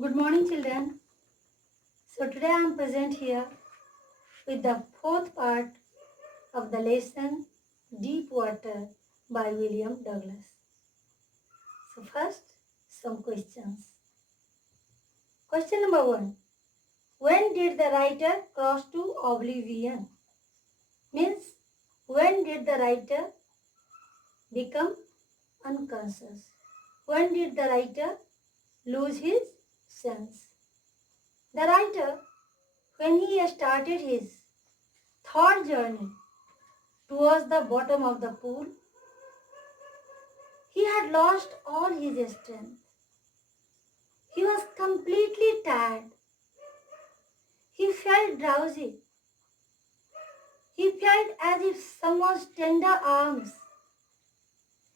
Good morning, children. So today I am present here with the fourth part of the lesson Deep Water by William Douglas. So first, some questions. Question number 1. When did the writer cross to oblivion? Means, when did the writer become unconscious? When did the writer lose his sense? The writer, when he started his thought journey towards the bottom of the pool, he had lost all his strength. He was completely tired. He felt drowsy. He felt as if someone's tender arms,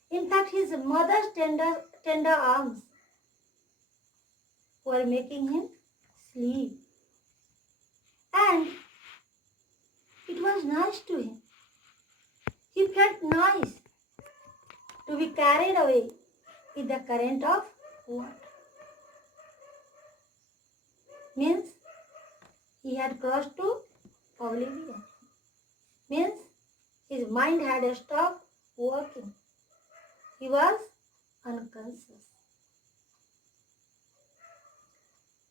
in fact his mother's tender arms, were making him sleep. And it was nice to him. He felt nice to be carried away with the current of water. Means he had crossed to oblivion. Means his mind had stopped working. He was unconscious.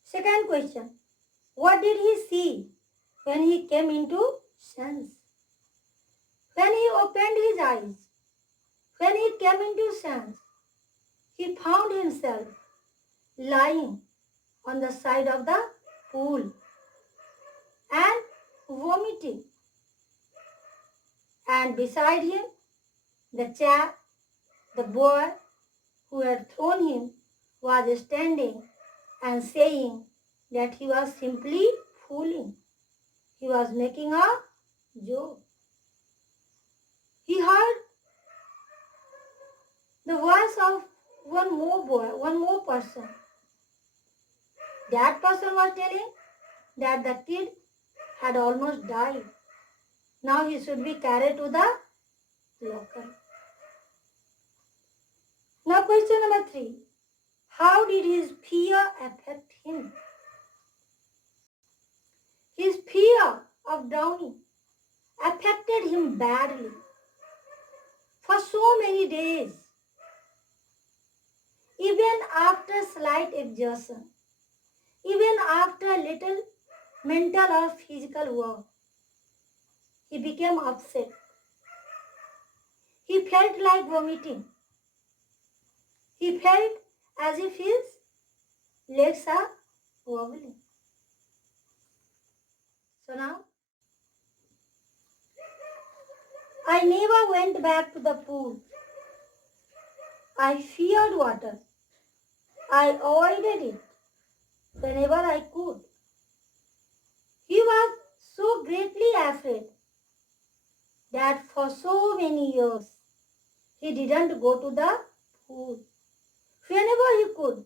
Second question. What did he see when he came into sense? When he opened his eyes, when he came into sense, he found himself lying on the side of the pool and vomiting. And beside him, the chap, the boy who had thrown him, was standing and saying that he was simply fooling. He was making a joke. He heard the voice of one more boy, one more person. That person was telling that the kid had almost died. Now he should be carried to the locker. Now question number 3. How did his fear affect him? His fear of drowning affected him badly for so many days. Even after slight exertion, even after little mental or physical work, he became upset. He felt like vomiting. He felt as if his legs are wobbling. So now, I never went back to the pool. I feared water. I avoided it whenever I could. He was so greatly afraid that for so many years he didn't go to the pool. Whenever he could,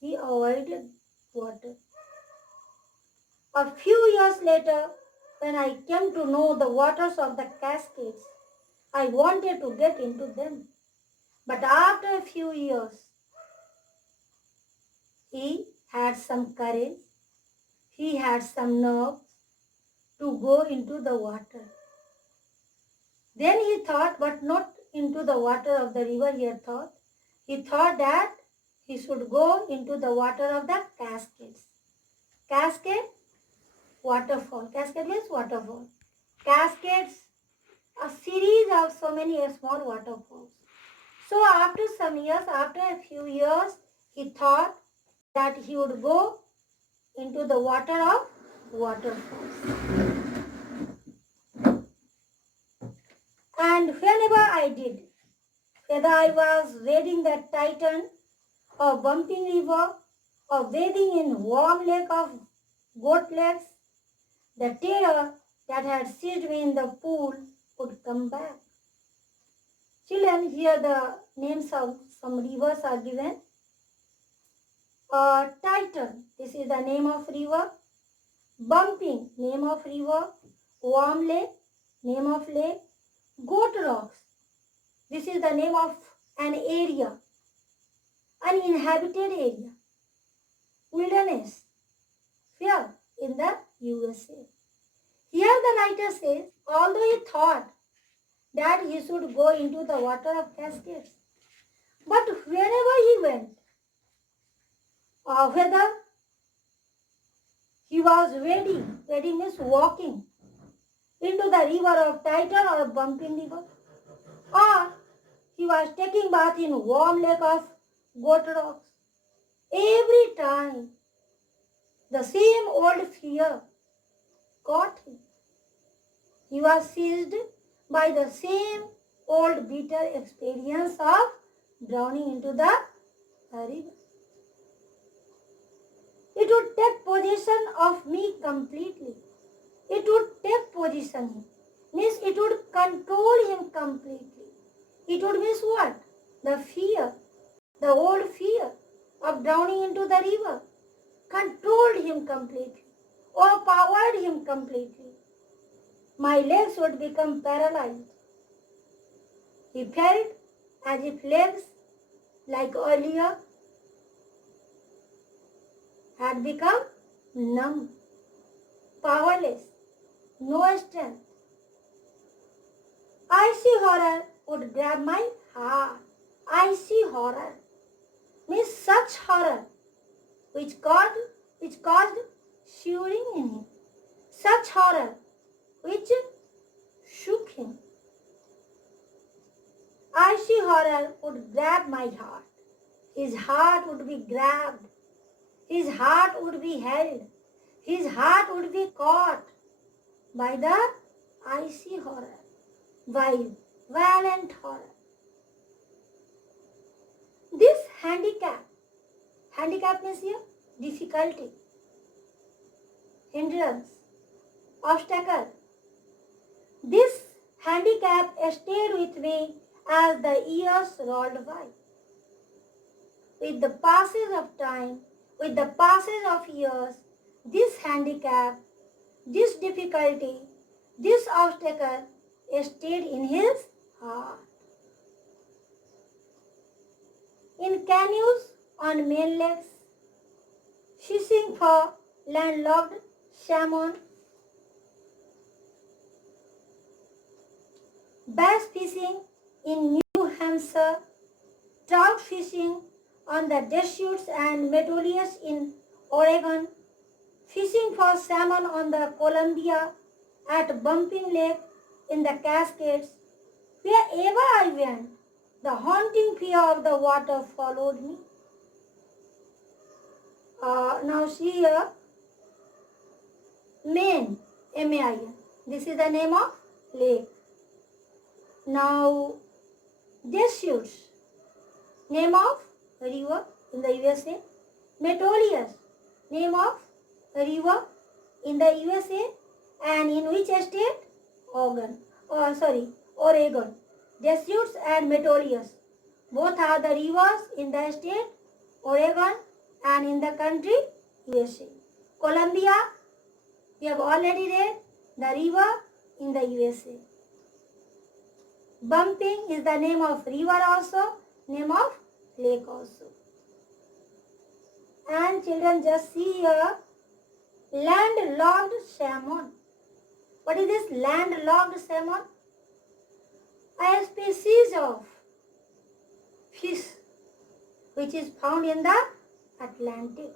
he avoided water. A few years later, when I came to know the waters of the Cascades, I wanted to get into them. But after a few years, he had some courage, he had some nerve to go into the water. Then he thought, but not into the water of the river he had thought. He thought that he should go into the water of the Cascades. Cascade, waterfall. Cascade means waterfall. Cascades, a series of so many small waterfalls. So after some years, after a few years, he thought that he would go into the water of waterfalls. And whenever I did, whether I was wading the Titan or bumping river or wading in warm lake of goat legs, the terror that had seized me in the pool would come back. Children, here the names of some rivers are given. Titan, this is the name of river. Bumping, name of river. Warm lake, name of lake. Goat rocks, this is the name of an area, uninhabited area. wilderness here in the USA. Here the writer says, although he thought that he should go into the water of Cascades, but wherever he went, whether he was wading means walking into the river of Titan or Bumping River, or he was taking bath in warm lake of Goat Rocks. Every time the same old fear caught him. He was seized by the same old bitter experience of drowning into the river. It would take possession of me completely. It would take possession him. Means it would control him completely. It would mean what? The fear, the old fear of drowning into the river controlled him completely, overpowered him completely. My legs would become paralyzed. He felt as if legs, like earlier, had become numb, powerless, no strength. Icy horror would grab my heart. Icy horror means such horror which caused shivering in him. Such horror which shook him. Icy horror would grab my heart. His heart would be grabbed. His heart would be held. His heart would be caught by the icy horror, by violent horror. This handicap means here difficulty, hindrance, obstacle. This handicap stayed with me as the years rolled by. With the passage of time, with the passage of years, this handicap, this difficulty, this obstacle stayed in his heart. In canoes on main lakes, fishing for landlocked salmon, bass fishing in New Hampshire, trout fishing on the Deschutes and Metolius in Oregon, fishing for salmon on the Columbia, at Bumping Lake in the Cascades. Wherever I went, the haunting fear of the water followed me. Now see here, Maine, M-A-I-N. This is the name of lake. Now, Deschutes, name of river in the USA. Metolius, name of river in the USA, and in which state? Oregon. Deschutes and Metolius, both are the rivers in the state Oregon and in the country USA. Columbia, we have already read, the river in the USA. Bumping is the name of river also, name of lake also. And children, just see here, landlocked salmon. What is this landlocked salmon? A species of fish which is found in the Atlantic.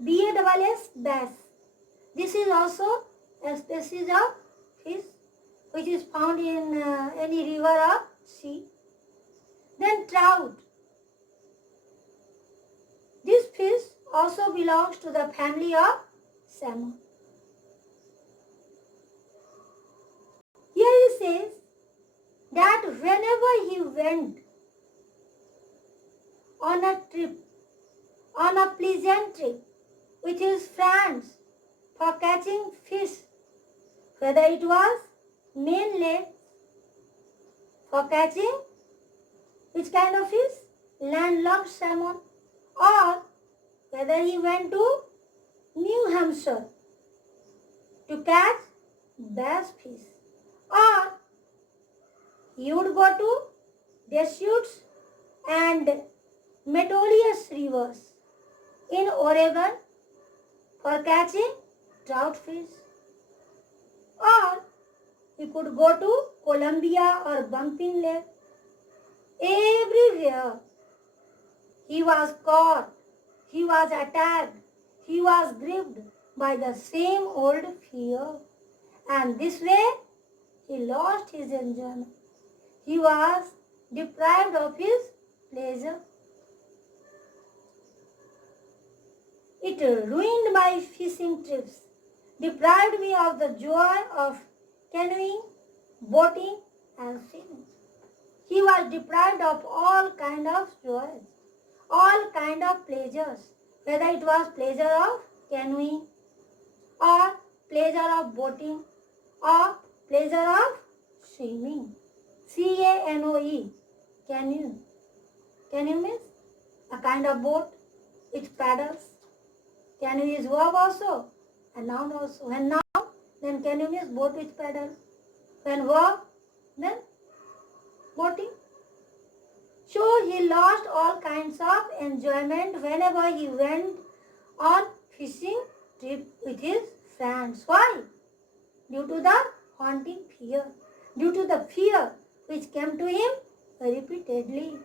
BASS, bass. This is also a species of fish which is found in any river or sea. Then trout. This fish also belongs to the family of salmon. Here he says that whenever he went on a trip, on a pleasant trip with his friends for catching fish, whether it was main lake for catching which kind of fish? Landlocked salmon, or whether he went to New Hampshire to catch bass fish, or he would go to Deschutes and Metolius rivers in Oregon for catching trout fish. Or he could go to Columbia or Bumping Lake. Everywhere he was caught, he was attacked, he was gripped by the same old fear. And this way he lost his enjoyment. He was deprived of his pleasure. It ruined my fishing trips, deprived me of the joy of canoeing, boating, and swimming. He was deprived of all kind of joys, all kind of pleasures, whether it was pleasure of canoeing, or pleasure of boating, or pleasure of swimming. C-A-N-O-E, canoe. Canoe means a kind of boat which paddles. Canoe is verb also, and noun also. When noun, then canoe means boat which paddle. When verb, then boating. So he lost all kinds of enjoyment whenever he went on fishing trip with his friends. Why? Due to the haunting fear. Due to the fear which came to him repeatedly,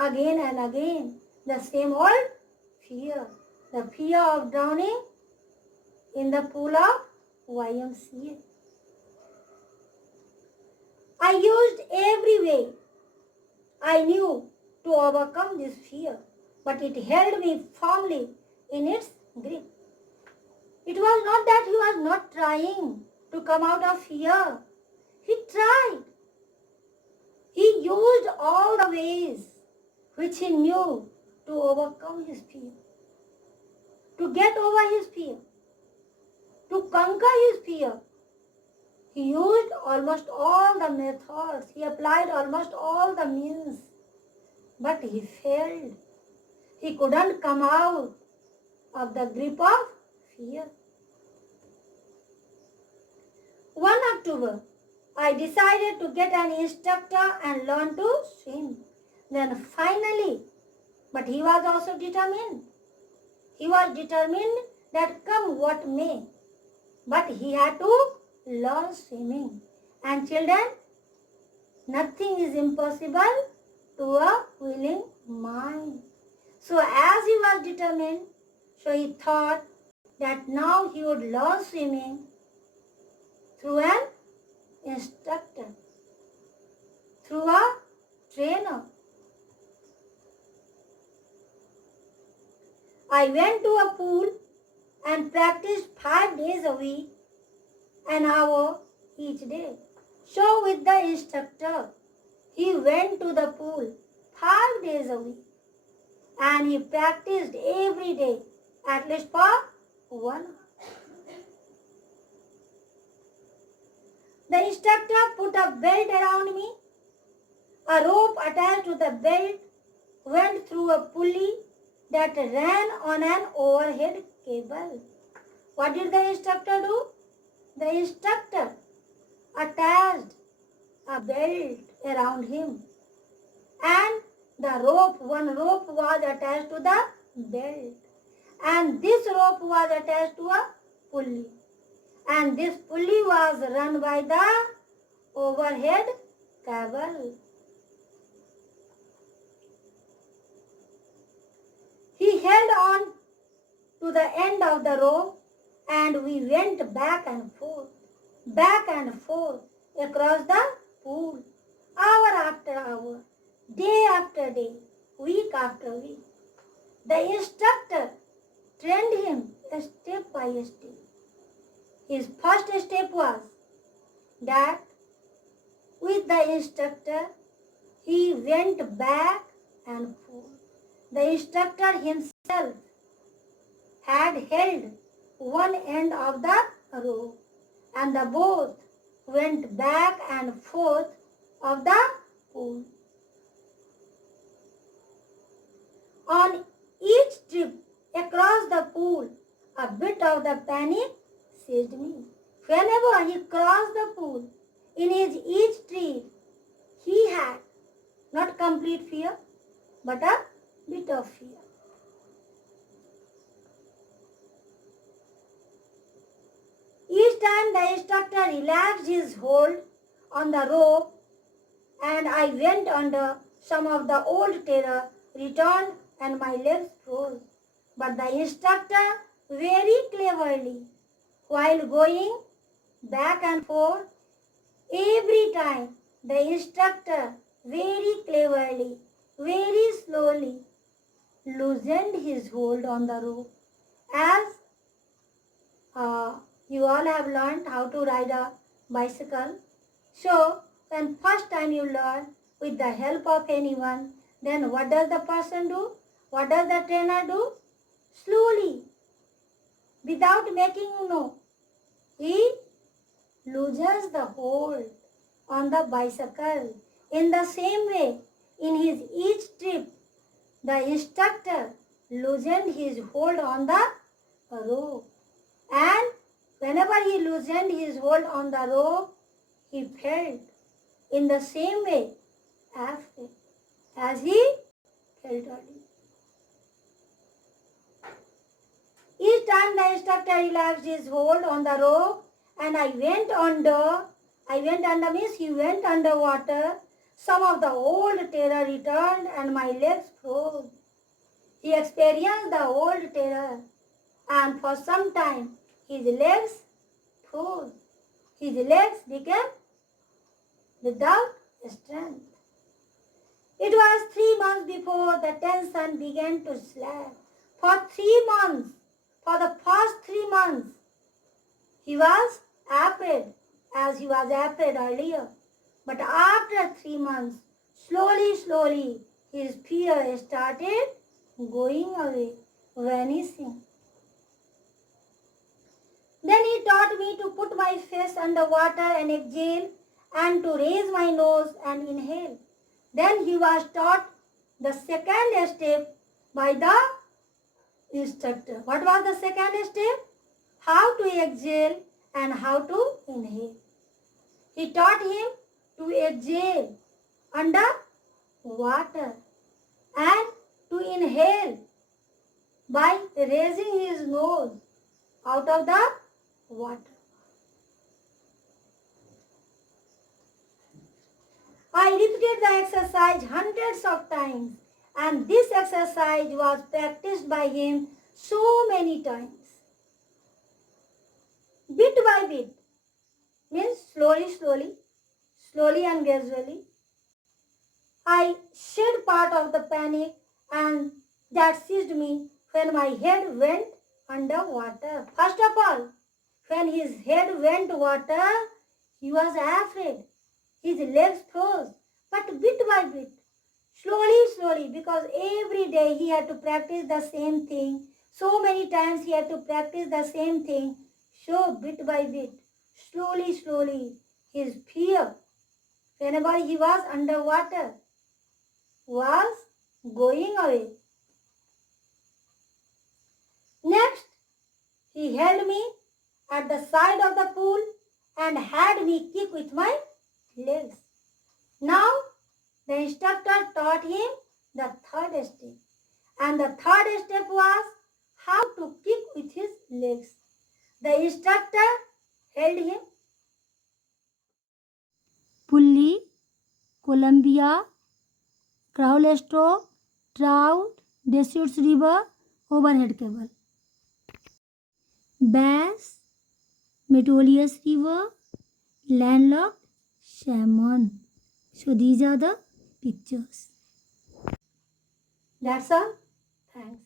again and again. The same old fear. The fear of drowning in the pool of YMCA. I used every way I knew to overcome this fear, but it held me firmly in its grip. It was not that he was not trying to come out of fear. He tried. He used all the ways which he knew to overcome his fear, to get over his fear, to conquer his fear. He used almost all the methods. He applied almost all the means. But he failed. He couldn't come out of the grip of fear. One October, I decided to get an instructor and learn to swim. Then finally, but he was also determined. He was determined that come what may. But he had to learn swimming. And children, nothing is impossible to a willing mind. So as he was determined, so he thought that now he would learn swimming through an instructor, through a trainer. I went to a pool and practiced 5 days a week, an hour each day. So with the instructor, he went to the pool 5 days a week and he practiced every day, at least for 1 hour. The instructor put a belt around me. A rope attached to the belt went through a pulley that ran on an overhead cable. What did the instructor do? The instructor attached a belt around him and one rope was attached to the belt, and this rope was attached to a pulley, and this pulley was run by the overhead cable. He held on to the end of the rope and we went back and forth across the pool, hour after hour, day after day, week after week. The instructor trained him step by step. His first step was that with the instructor, he went back and forth. The instructor himself had held one end of the rope and the both went back and forth of the pool. On each trip across the pool, a bit of the panic seized me. Whenever he crossed the pool, in his each trip, he had not complete fear, but a bit of fear. the instructor relaxed his hold on the rope and I went under, some of the old terror returned and my legs froze. But the instructor very cleverly, while going back and forth, every time the instructor very cleverly, very slowly loosened his hold on the rope. As you all have learned how to ride a bicycle. So when first time you learn with the help of anyone, then what does the person do? What does the trainer do? Slowly, without making you know, he loosens the hold on the bicycle. In the same way, in his each trip, the instructor loosened his hold on the rope. And whenever he loosened his hold on the rope, he felt in the same way as he felt earlier. Each time the instructor relaxed his hold on the rope and I went under means he went underwater. Some of the old terror returned and my legs froze. He experienced the old terror and for some time his legs froze. His legs became without strength. It was 3 months before the tension began to slack. For 3 months, for the first 3 months, he was afraid as he was afraid earlier. But after 3 months, slowly, his fear started going away, vanishing. Then he taught me to put my face under water and exhale and to raise my nose and inhale. Then he was taught the second step by the instructor. What was the second step? How to exhale and how to inhale. He taught him to exhale under water and to inhale by raising his nose out of the water. I repeated the exercise hundreds of times and this exercise was practiced by him so many times. Bit by bit means slowly and gradually. I shed part of the panic and that seized me when my head went under water. First of all, when his head went water, he was afraid. His legs froze. But bit by bit, slowly, because every day he had to practice the same thing. So many times he had to practice the same thing. So bit by bit, slowly, his fear, whenever he was underwater, was going away. Next, he held me at the side of the pool and had me kick with my legs. Now, the instructor taught him the third step. And the third step was how to kick with his legs. The instructor held him. Pulley, Columbia, Crowley stroke, trout, Deschutes river, overhead cable. Bass, Metolius river, landlocked salmon. So these are the pictures. That's all. Thanks.